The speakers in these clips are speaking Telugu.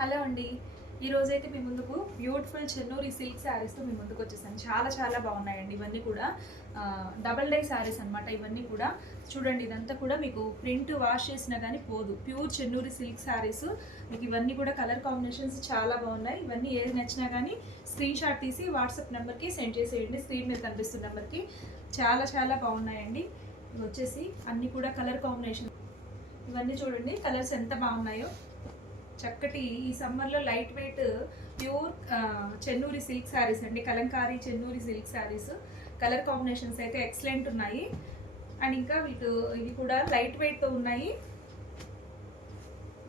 హలో అండి. ఈరోజైతే అయితే మీ ముందుకు బ్యూటిఫుల్ చెన్నూరి సిల్క్ శారీస్తో మీ ముందుకు వచ్చేసాను. చాలా చాలా బాగున్నాయండి. ఇవన్నీ కూడా డబల్ డై శారీస్ అన్నమాట. ఇవన్నీ కూడా చూడండి ఇదంతా కూడా మీకు ప్రింట్ వాష్ చేసినా కానీ పోదు. ప్యూర్ చెన్నూరి సిల్క్ శారీస్ మీకు ఇవన్నీ కూడా కలర్ కాంబినేషన్స్ చాలా బాగున్నాయి. ఇవన్నీ ఏది నచ్చినా కానీ స్క్రీన్ షాట్ తీసి వాట్సాప్ నెంబర్కి సెండ్ చేసేయండి. స్క్రీన్ మీద కనిపిస్తున్న నెంబర్కి చాలా చాలా బాగున్నాయండి. వచ్చేసి అన్నీ కూడా కలర్ కాంబినేషన్ ఇవన్నీ చూడండి కలర్స్ ఎంత బాగున్నాయో. చక్కటి ఈ సమ్మర్లో light weight pure Chennuri silk saris అండి. Kalamkari Chennuri silk saris. Colour combinations అయితే ఎక్సలెంట్ ఉన్నాయి. అండ్ ఇంకా వీటి ఇవి కూడా లైట్ వెయిట్తో ఉన్నాయి.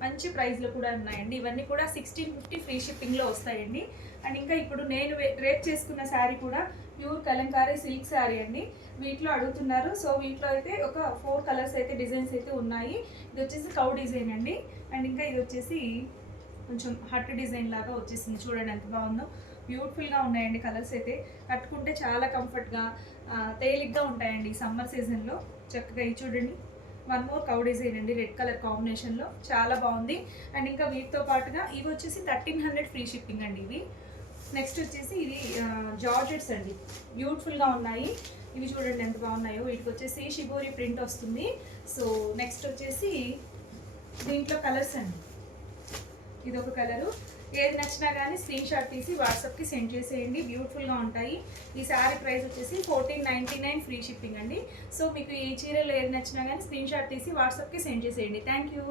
మంచి ప్రైస్లో కూడా ఉన్నాయండి. ఇవన్నీ కూడా సిక్స్టీన్ ఫిఫ్టీ ఫ్రీ షిప్పింగ్లో వస్తాయండి. అండ్ ఇంకా ఇప్పుడు నేను రేప్ చేసుకున్న శారీ కూడా ప్యూర్ కలంకారీ సిల్క్ శారీ అండి. వీటిలో అడుగుతున్నారు. సో వీటిలో అయితే ఒక ఫోర్ కలర్స్ అయితే డిజైన్స్ అయితే ఉన్నాయి. ఇది వచ్చేసి కౌ డిజైన్ అండి. అండ్ ఇంకా ఇది వచ్చేసి కొంచెం హట్ డిజైన్ లాగా వచ్చేసింది. చూడండి ఎంత బాగుందో. బ్యూటిఫుల్గా ఉన్నాయండి కలర్స్ అయితే. కట్టుకుంటే చాలా కంఫర్ట్గా తేలిగ్గా ఉంటాయండి సమ్మర్ సీజన్లో. చక్కగా ఇవి చూడండి. వన్ మోర్ కౌ డిజైన్ అండి రెడ్ కలర్ కాంబినేషన్లో. చాలా బాగుంది. అండ్ ఇంకా వీటితో పాటుగా ఇవి వచ్చేసి థర్టీన్ హండ్రెడ్ ఫ్రీ షిప్పింగ్ అండి ఇవి. నెక్స్ట్ వచ్చేసి ఇది జార్జెట్స్ అండి. బ్యూటిఫుల్గా ఉన్నాయి. ఇవి చూడండి ఎంత బాగున్నాయో. వీటికి వచ్చేసి షిబోరి ప్రింట్ వస్తుంది. సో నెక్స్ట్ వచ్చేసి దీంట్లో కలర్స్ అండి. ఇది ఒక కలరు. ఏది నచ్చినా కానీ స్క్రీన్ షాట్ తీసి వాట్సాప్కి సెండ్ చేసేయండి. బ్యూటిఫుల్గా ఉంటాయి. ఈ శారీ ప్రైస్ వచ్చేసి fourteen ninety nine free shipping అండి. సో మీకు ఈ చీరలు ఏది నచ్చినా కానీ స్క్రీన్ షాట్ తీసి వాట్సాప్కి సెండ్ చేసేయండి. Thank you